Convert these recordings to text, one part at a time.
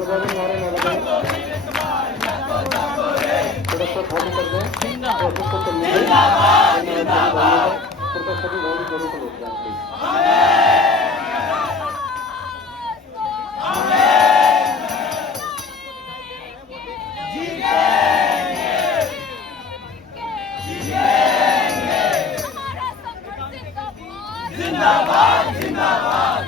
लगाए नारे ना लगाए, थोड़ा सा खाली कर दें और सबको चलने दें। कृपया सभी भाई जरूर को लौट जाएं प्लीज। जिंदाबाद जिंदाबाद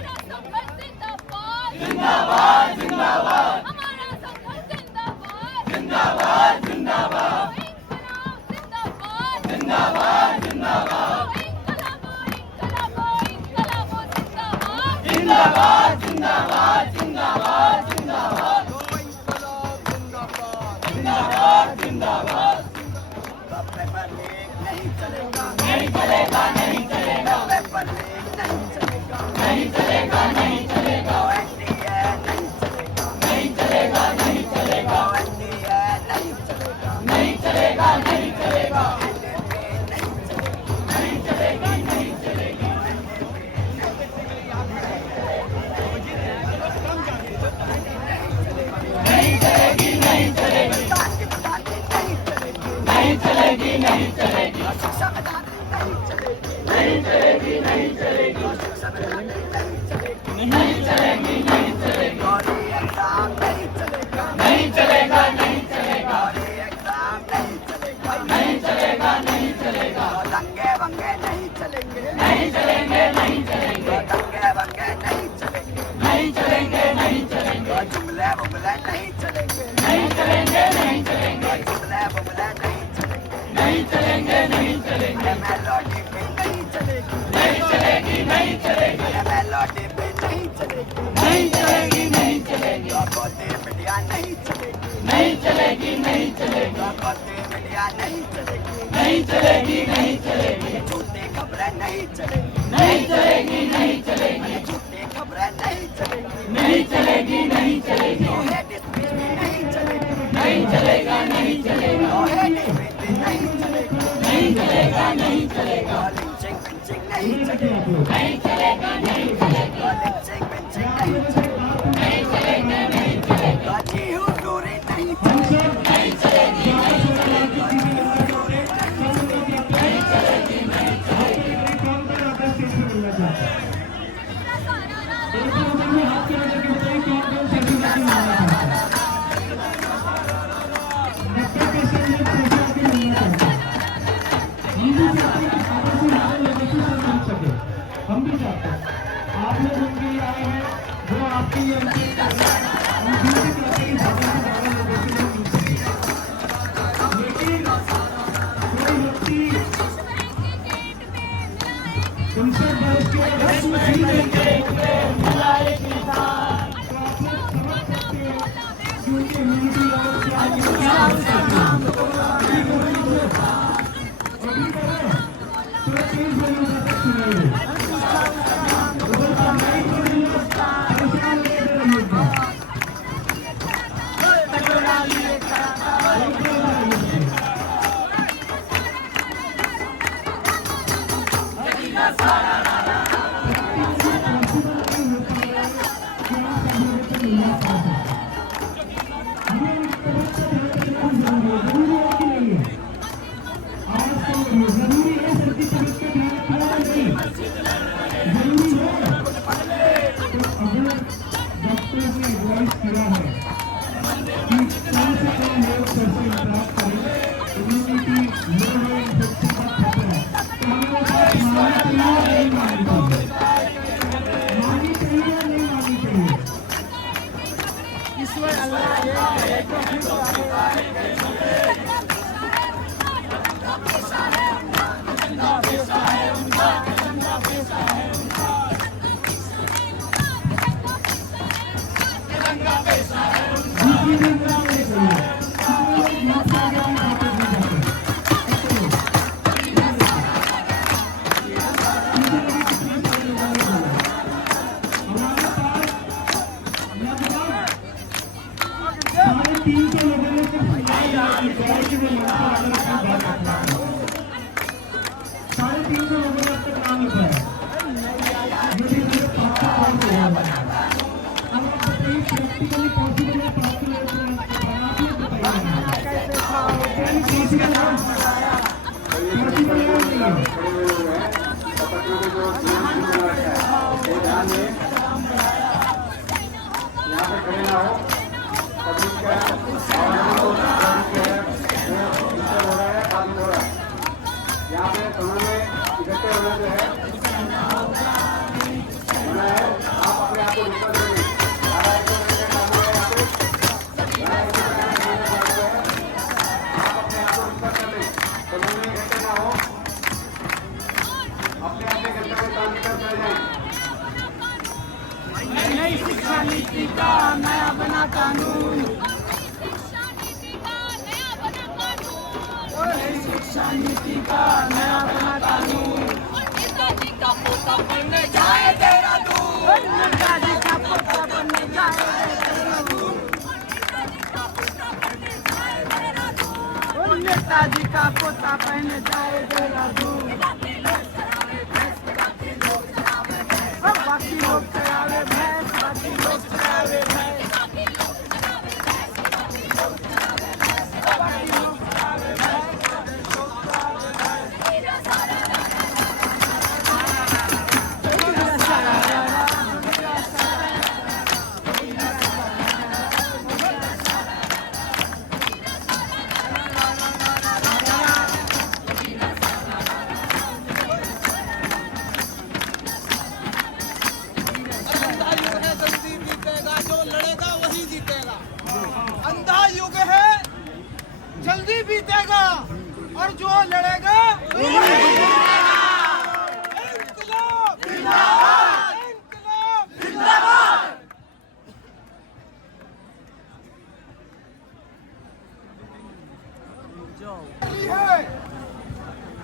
जिंदाबाद जिंदाबाद हमारा संघर्ष जिंदाबाद जिंदाबाद जिंदाबाद जिंदाबाद जिंदाबाद जिंदाबाद जिंदाबाद जिंदाबाद जिंदाबाद जिंदाबाद जिंदाबाद नहीं चलेगा नहीं चलेगा नहीं चलेगा नहीं चलेगा नहीं चलेगा नहीं चलेगा नहीं चलेगा नहीं चलेगा नहीं चलेगा नहीं चलेगी नहीं चलेगी नहीं चलेगी नहीं चलेगी नहीं चलेगी नहीं चलेगी नहीं चलेगी नहीं चलेगी नहीं चलेगी नहीं चलेगी नहीं चलेगा नहीं चलेगा नहीं चलेगा नहीं चलेगा दंगे वंगे नहीं चलेंगे नहीं चलेंगे नहीं चलेंगे दंगे वंगे नहीं चलेंगे नहीं चलेंगे नहीं चलेंगे जुमले बुमले नहीं चलेंगे नहीं चलेंगे नहीं चलेंगे जुमले बुमले नहीं चलेंगे नहीं चलेंगे नहीं चलेंगे मेलोडी पे नहीं चलेगी नहीं चलेगी नहीं चलेगी मेलोडी पे नहीं चलेगी नहीं चलेगी नहीं चलेगी बोलते मीडिया नहीं चलेगी नहीं चलेगी नहीं चलेगी बोलते मीडिया नहीं चलेगी नहीं चलेगी नहीं चलेगी झूठी खबरें नहीं चलेगी नहीं चलेगी नहीं चलेगी झूठी खबरें नहीं चलेगी नहीं चलेगी नहीं चलेगी नहीं चलेगी नहीं चलेगा नहीं चलेगा नहीं चलेगी नहीं चलेगा नहीं चलेगा लिंचिंग पिंचिंग नहीं चलेगी नहीं चलेगा नहीं चलेगा लिंचिंग पिंचिंग नहीं चलेगी नहीं चलेगा नहीं चलेगा जी हुजूरी नहीं चलेगी नहीं चलेगी नहीं चलेगी जी हुजूरी नहीं चलेगी नहीं चलेगी नहीं चलेगी हम भी चाहते हैं आप लोग उनके लिए आए हैं जो आपके लिए लेकिन कोई व्यक्ति उनसे बढ़ के क्योंकि हिंदी और प्रैक्टिकली पॉसिबल है पर्ची बनाओ, पर्ची बनाओ नहीं। यहाँ पे खड़े ना हो, पब्लिक का हो रहा है, काम हो रहा है। यहाँ पे उन्होंने इकट्ठे होने जो है आप अपने आप को ऊपर करेंगे। आप अपने आप को ऊपर कर लें, तो उन्होंने इकट्ठे ना हो, अपने आप में गंतव्य काम कर जाए। नई शिक्षा नीति का नया बना कानून, नई शिक्षा नीति का नया बना कानून। नेताजी का पोता बनने जाए देहरादून, नेताजी का पोता बनने जाए देहरादून, नेताजी का पोता बनने जाए देहरादून। बाकी लोग चरावे भैंस, बाकी लोग चरावे भैंस, बाकी लोग चरावे भैंस। अंधा युग है, जल्दी बीतेगा और जो लड़ेगा वही जीतेगा। इंकलाब जिंदाबाद, इंकलाब जिंदाबाद।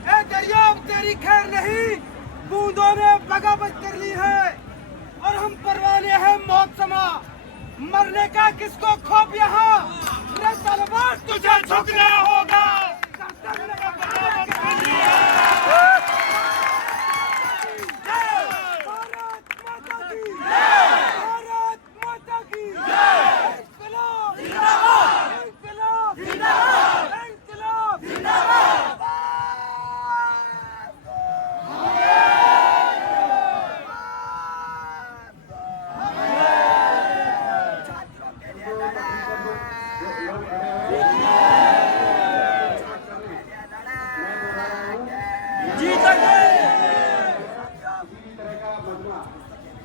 ए दरिया तेरी खैर नहीं, बूंदों ने बगावत कर ली है और हम परवाने हैं मौत समा। मरने का किसको खौफ यहाँ, रे तलवार तुझे झुकना होगा। भारत माता की, भारत माता की। इंकलाब जिंदाबाद, इंकलाब जिंदाबाद, इंकलाब जिंदाबाद।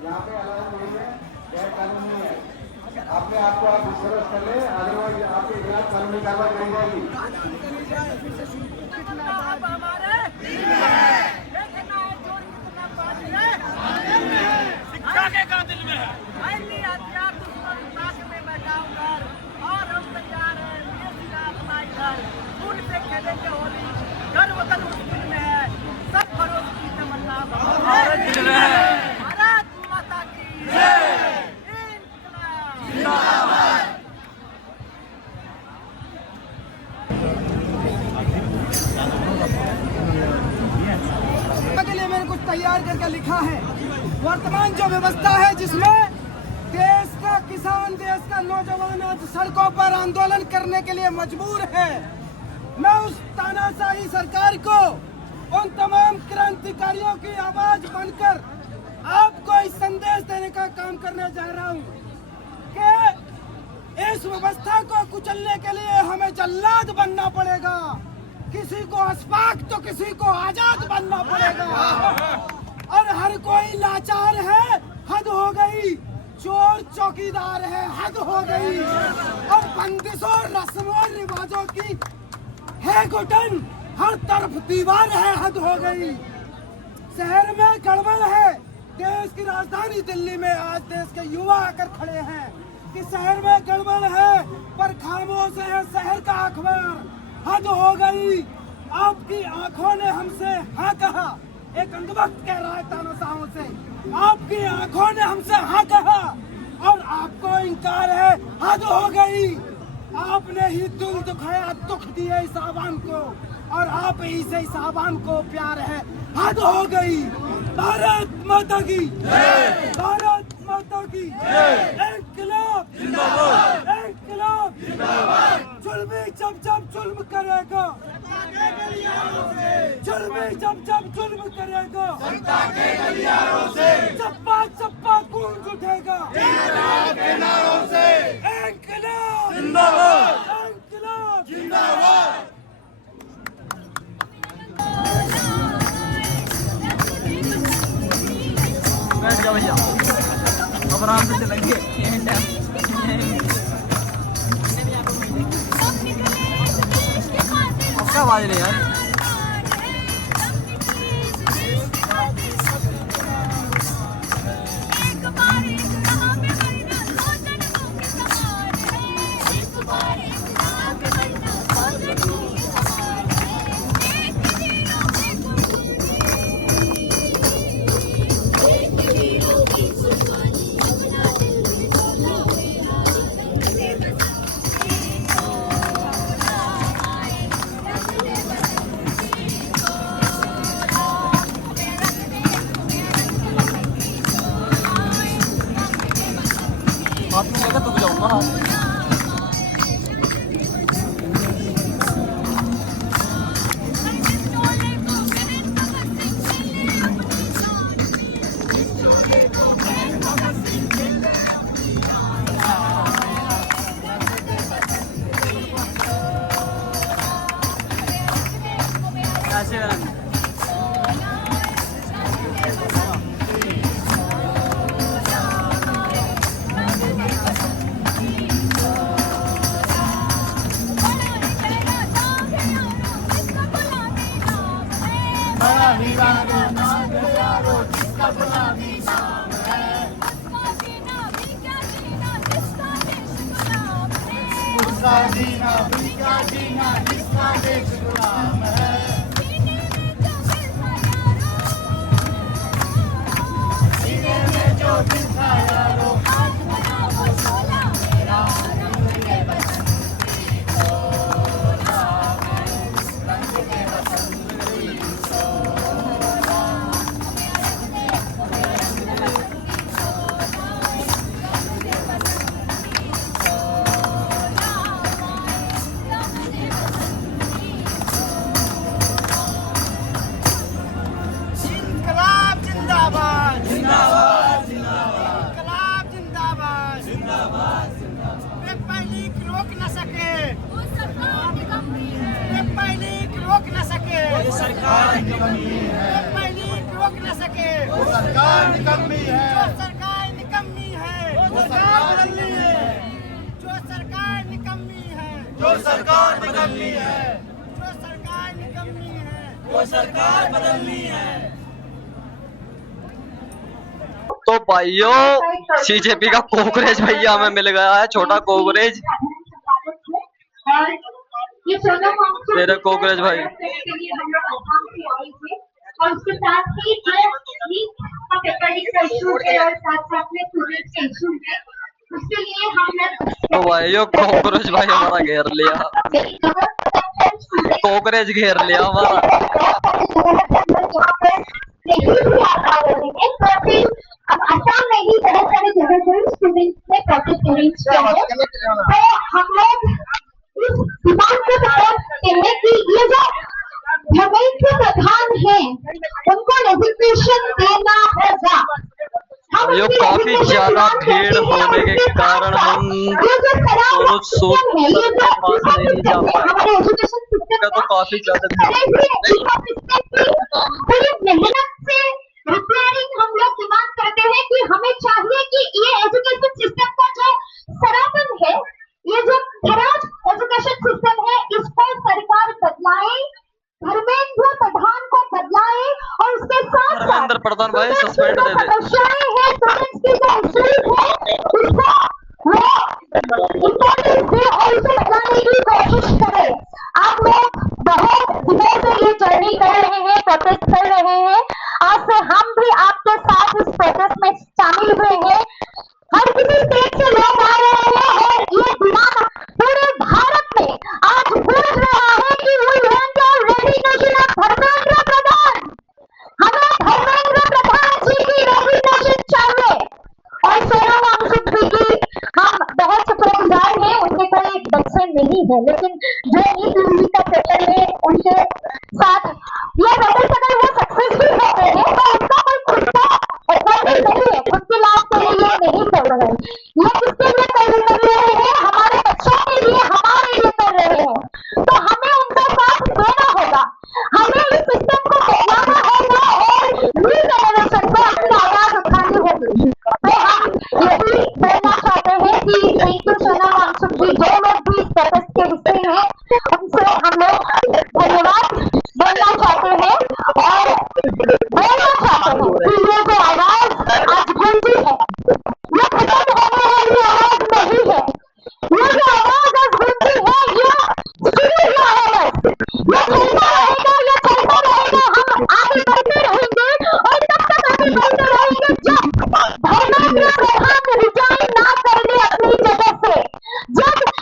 यहाँ पे अलाउ नहीं है, गैर कानूनी है। अपने आप को आप विश्वास कर ले, अदरवाइज आपके खिलाफ कानूनी कार्रवाई की जाएगी। शिक्षा के कातिल में है, हथियार दुश्मन ताक में बचाऊंगा और हम तैयार हैं खून से खेलेंगे होली। घर वतन मुश्किल में है, सब भरोसे की तमन्ना भारत माता की जिंदाबाद। के लिए मैंने कुछ तैयार करके लिखा है। वर्तमान जो व्यवस्था है जिसमें देश का किसान, देश का नौजवान आज सड़कों पर आंदोलन करने के लिए मजबूर है, मैं उस तानाशाही सरकार को, उन तमाम क्रांतिकारियों की आवाज बनकर आपको इस संदेश देने का काम करने जा रहा हूँ कि इस व्यवस्था को कुचलने के लिए हमें जल्लाद बनना पड़ेगा। किसी को अस्फाक तो किसी को आजाद बनना पड़ेगा। और हर कोई लाचार है, हद हो गई। चोर चौकीदार है, हद हो गई। और बंदिशों रस्मों रिवाजों की है घुटन, हर तरफ दीवार है, हद हो गई। शहर में गड़बड़ है, देश की राजधानी दिल्ली में आज देश के युवा आकर खड़े हैं कि शहर में गड़बड़ है, पर खामोश है शहर का अखबार। हद हो गई। आपकी आंखों ने हमसे हाँ कहा, एक अंगवक्त कह रहा है तानाशाहों से, आपकी आंखों ने हमसे हाँ कहा और आपको इनकार है। हद हो गई। आपने ही दिल दुखाया, दुख दिए इस आवाम को और आप ही से इस आवाम को प्यार है। हद हो गई। भारत माता की, भारत माता की। इंकलाब जिंदाबाद, इंकलाब जिंदाबाद। जुल्मी जब जब जुल्म करेगा उठेगा, जनता के गलियारों से चप्पा चप्पा गूंज उठेगा, के नारों से इंकलाब जिंदाबाद, इंकलाब जिंदाबाद। बैठ जाओ भैया, अब आराम से चलेंगे। क्या आवाज नहीं यार। हाथ में लेकर दुख जाऊंगा हाथ। जीना भी क्या जीना जिसका देश गुलाम है। सीने में जो दिल था यारो आज बना वो शोला मेरा रंग के बसंत की शोला रंग के बसंत की शोला सरकार निकम्मी है, रोक न सके वो सरकार निकम्मी है, जो सरकार निकम्मी है वो सरकार बदलनी है, जो सरकार निकम्मी है जो सरकार बदलनी है, जो सरकार निकम्मी है वो सरकार बदलनी है। तो भाइयों सीजेपी का कोकरेज भैया हमें मिल गया है, छोटा कोकरेज। तेरे कोकरेज भाई और उसके साथ ही जो पेपर का इशू है और साथ साथ में स्टूडेंट के इशू है, उसके लिए हमने तो भाइयों कोकरेज भाई हमारा घेर लिया, कोकरेज घेर लिया हमारा। आसाम में ही बहुत सारे जगह स्टूडेंट्स ने प्रोटेस्ट अरेंज किया है, तो हम लोग इस बात को कहते हैं कि ये जो धर्मेंद्र प्रधान है उनको रेजिग्नेशन देना होगा। ये काफी ज्यादा भीड़ होने के कारण हम दोनों सोच नहीं जा पाए, तो काफी ज्यादा मेहनत से रिपेयरिंग हम लोग डिमांड करते हैं कि हमें चाहिए कि ये एजुकेशन सिस्टम का जो सनातन है, ये जो खराब एजुकेशन सिस्टम है, इसको सरकार बदलाए, धर्मेंद्र प्रधान को बदलाए और उसके साथ धर्मेंद्र प्रधान भाई सस्पेंड दे दे। समस्याएं हैं स्टूडेंट्स की जो इश्यूज है उसको वो इम्पोर्टेंस दे और उसे बदलाने की कोशिश करे। आप लोग बहुत दिनों से ये जर्नी कर रहे हैं, प्रोटेस्ट कर रहे हैं, आज से हम भी आपके साथ इस प्रोटेस्ट में शामिल हुए हैं। हर किसी स्टेट से लोग आ रहे हैं और ये डिमांड पूरे भारत में आज गूंज रहा है कि we want resignation of Dharmendra Pradhan, हमें धर्मेंद्र प्रधान जी की रेजिग्नेशन चाहिए। और सोनम वांगचुक जी की हम बहुत शुक्रगुजार हैं, उनके कोई बच्चे नहीं है, लेकिन जो नीट यूजी का पेपर है उनके साथ ये पेपर अगर वो सक्सेसफुल होते हैं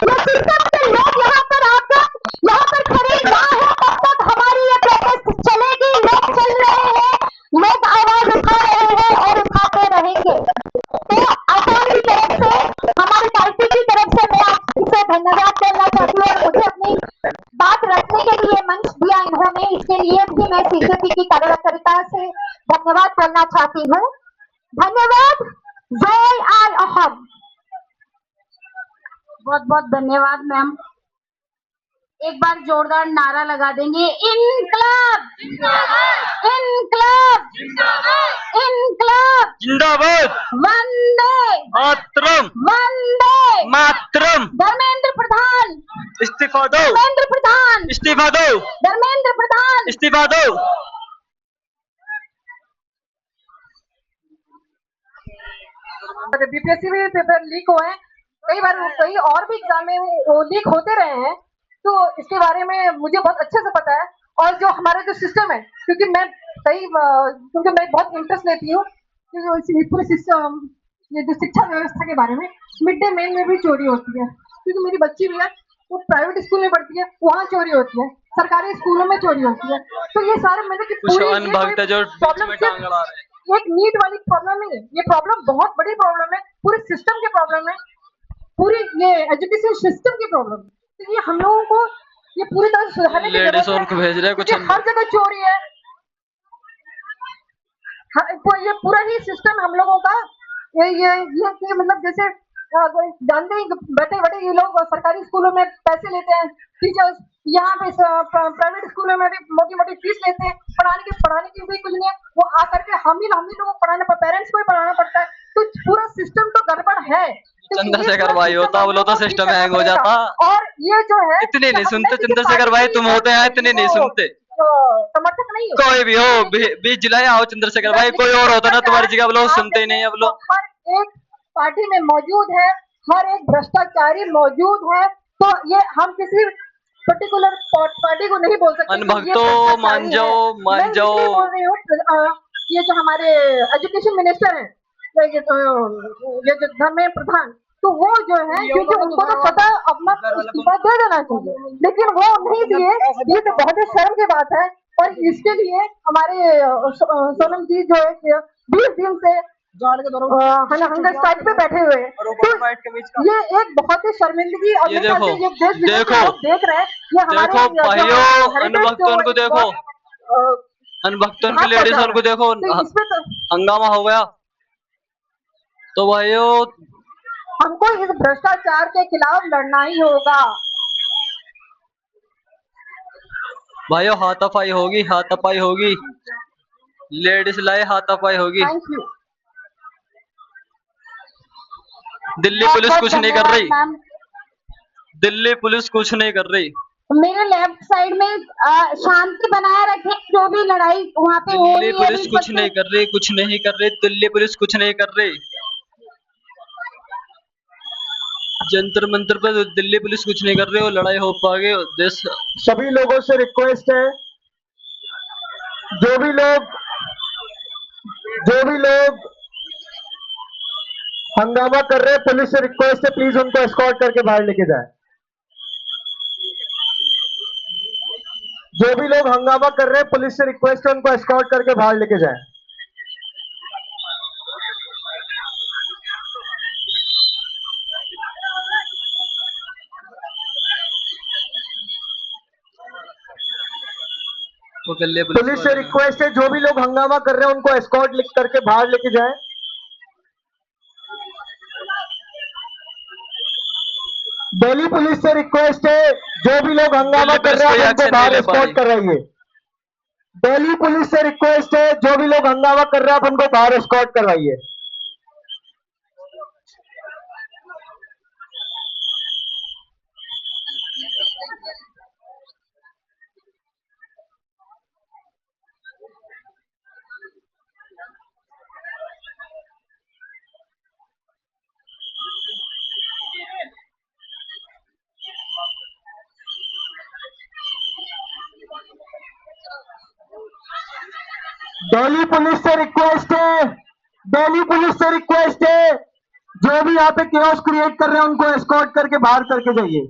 ये सिस्टम के लोग यहाँ पर आकर यहाँ पर खड़े ना हो तब तक हमारी ये प्रोटेस्ट चलेगी। लोग चल रहे हैं, लोग आवाज उठा रहे हैं और उठाते रहेंगे। तो आसाम की तरफ से, हमारी पार्टी की तरफ से मैं आपसे धन्यवाद करना चाहती हूँ और मुझे अपनी बात रखने के लिए मंच दिया इन्होंने, इसके लिए भी मैं सीजेपी की कार्यकर्ता से धन्यवाद करना चाहती हूँ। धन्यवाद। जय आल अहम। बहुत बहुत धन्यवाद मैम। एक बार जोरदार नारा लगा देंगे, इनकलाब इनकलाब इनकलाब जिंदाबाद, वंदे मातरम, वंदे मातरम, धर्मेंद्र प्रधान इस्तीफा दो, धर्मेंद्र प्रधान इस्तीफा दो, धर्मेंद्र प्रधान। इस्तीफा दो। बीपीएससी में पेपर लीक हुए हैं, कई बार कई और भी एग्जाम में वो लीक होते रहे हैं, तो इसके बारे में मुझे बहुत अच्छे से पता है। और जो हमारा जो सिस्टम है, क्योंकि मैं बहुत इंटरेस्ट लेती हूँ पूरे सिस्टम, ये जो शिक्षा व्यवस्था के बारे में। मिड डे मील में भी चोरी होती है, क्योंकि मेरी बच्ची भी है, वो प्राइवेट स्कूल में पढ़ती है, वहाँ चोरी होती है, सरकारी स्कूलों में चोरी होती है। तो ये सारे मतलब कि कुछ अनभक्त है जो बीच में टांग अड़ा रहे हैं। एक नीट वाली प्रॉब्लम नहीं है, ये प्रॉब्लम बहुत बड़ी प्रॉब्लम है, पूरे सिस्टम की प्रॉब्लम है, पूरी ये एजुकेशन सिस्टम की प्रॉब्लम है। तो ये हम लोगों को ये पूरी तरह से सुधारने की लेडीज जरूरत उनको भेज रहे हैं, कुछ क्योंकि हर जगह चोरी है। ये पूरा ही सिस्टम हम लोगों का ये मतलब जैसे जानते ही बैठे बैठे ये लोग सरकारी स्कूलों में पैसे लेते हैं, टीचर्स यहाँ पे प्राइवेट स्कूलों में भी मोटी मोटी फीस लेते हैं, पढ़ाने की भी कुछ नहीं है, वो आकर के हम ही लोगों को पढ़ाना, पेरेंट्स को ही पढ़ाना पड़ता है। तो पूरा सिस्टम तो गड़बड़ है। चंद्रशेखर भाई होता बोलो तो सिस्टम हैंग हो जाता। और ये जो है इतने नहीं सुनते चंद्रशेखर भाई, तुम होते हैं इतने नहीं सुनते। समर्थक नहीं कोई भी हो, 20 जुलाई आओ चंद्रशेखर भाई, कोई और होता ना तुम्हारी जगह, अब लोग सुनते ही नहीं। अब लोग हर एक पार्टी में मौजूद है, हर एक भ्रष्टाचारी मौजूद है, तो ये हम किसी पर्टिकुलर पार्टी को नहीं बोल सकते। अनभक्तों मान जाओ, मान जाओ। बोल रही हूँ, ये जो हमारे एजुकेशन मिनिस्टर हैं, ये जो धर्मेंद्र प्रधान, तो वो जो है, क्योंकि उनको तो पता अपना इस्तीफा दे देना चाहिए, लेकिन वो नहीं दिए, ये तो बहुत ही शर्म की बात है। और इसके लिए हमारे सोनम जी जो है 20 दिन से हंगर स्ट्राइक पे बैठे हुए हैं, तो ये एक बहुत ही शर्मिंदगी। और ये देखो, देखो देख रहे हैं, ये देखो भाइयों, अनभक्तों को देखो, अनभक्तों की लेडीज को देखो, हंगामा हो गया। तो भाइयों हमको इस भ्रष्टाचार के खिलाफ लड़ना ही होगा। भाइयों हाथापाई होगी, हाथापाई होगी, लेडीज लाए हाथापाई होगी। Thank you. दिल्ली पुलिस कुछ नहीं कर रही, दिल्ली पुलिस कुछ नहीं कर रही। मेरे लेफ्ट साइड में शांति बनाए रखें, जो भी लड़ाई वहाँ पे हो रही है। दिल्ली पुलिस कुछ नहीं कर रही, कुछ नहीं कर रही, दिल्ली पुलिस कुछ नहीं कर रही। जंतर मंतर पर दिल्ली पुलिस कुछ नहीं कर रही, और लड़ाई हो पाएगी देश। सभी लोगों से रिक्वेस्ट है, जो भी लोग हंगामा कर रहे हैं, पुलिस से रिक्वेस्ट है प्लीज उनको एस्कॉर्ट करके बाहर लेके जाए। जो भी लोग हंगामा कर रहे हैं, पुलिस से रिक्वेस्ट है उनको एस्कॉर्ट करके बाहर लेके जाए। पुलिस से रिक्वेस्ट है, जो भी लोग हंगामा कर रहे हैं उनको एस्कॉर्ट लिख करके बाहर लेके जाएं। दिल्ली पुलिस से रिक्वेस्ट है, जो भी लोग हंगामा कर रहे हैं उनको बाहर एस्कॉर्ट करवाइए। दिल्ली पुलिस से रिक्वेस्ट है, जो भी लोग हंगामा कर रहे हैं आप उनको बाहर एस्कॉर्ट करवाइए। दिल्ली पुलिस से रिक्वेस्ट है, दिल्ली पुलिस से रिक्वेस्ट है, जो भी यहाँ पे केओस क्रिएट कर रहे हैं उनको एस्कॉर्ट करके बाहर करके जाइए।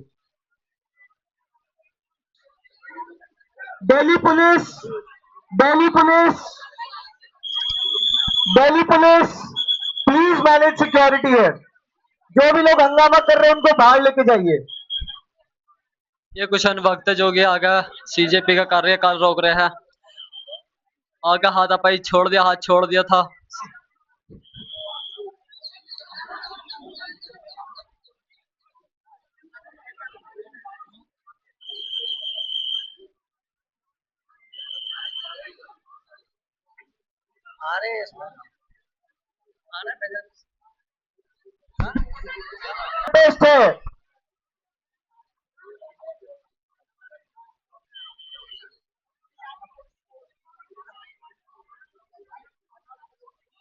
Delhi police, Delhi police, Delhi police, please manage security है। जो भी लोग हंगामा कर रहे हैं उनको बाहर लेके जाइए। ये कुछ अनवक्त जो कि आगे सीजेपी का कार्यकाल रोक रहे हैं। आगे हाथापाई छोड़ दिया, हाथ छोड़ दिया था। टेस्ट है।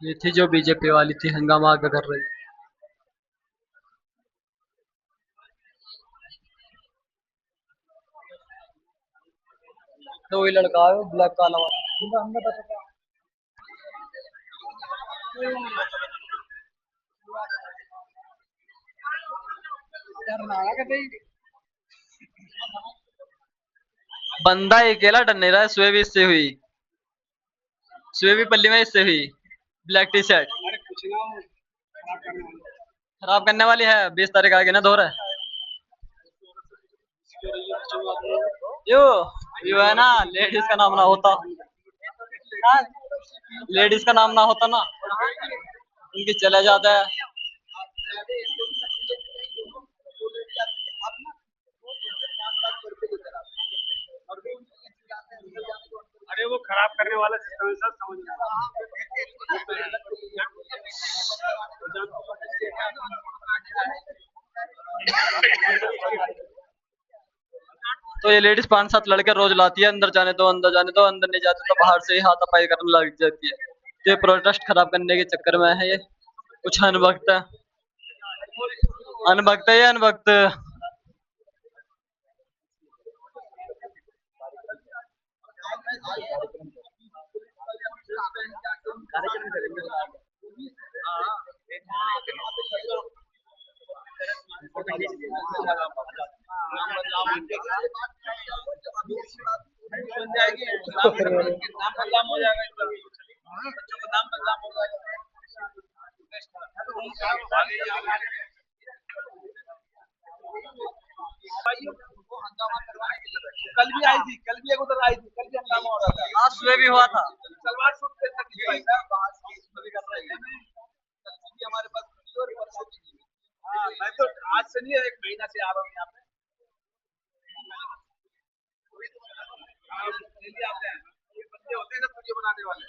ये थी जो बीजेपी वाली थी, हंगामा आगे कर रही। तो वही लड़का है ब्लैक काला वाला। बंदा अकेला डर नहीं रहा है। सुबह भी इससे हुई, सुबह भी पल्ली में इससे हुई। ब्लैक टी शर्ट खराब करने वाली है। 20 तारीख आगे ना दौर है। यो है ना, लेडीज का नाम ना होता, लेडीज का नाम ना होता ना, उनकी चला जाता है। अरे वो खराब करने वाला सिस्टम है सर, समझ में तो ये लेडीज 5-7 लड़के रोज लाती है। अंदर जाने दो, अंदर जाने दो, अंदर नहीं जाते तो बाहर से ही हाथापाई करने लग जाती है। तो ये प्रोटेस्ट खराब करने के चक्कर में है। ये कुछ अनवक्त है, अनवक्त है, ये अनवक्त। कल भी आई थी, कल भी एक उधर आई थी, कल भी हंगामा हो रहा था। आज सुबह भी हुआ था। सलवार सूट पे तक भाई साहब बाहर से भी कर रहे हैं। हमारे पास वीडियो और परसों की थी। हाँ, मैं तो आज से नहीं, 1 महीना से आ रहा हूँ यहाँ पे। हाँ, डेली आते हैं, ये बंदे होते हैं सब वीडियो बनाने वाले।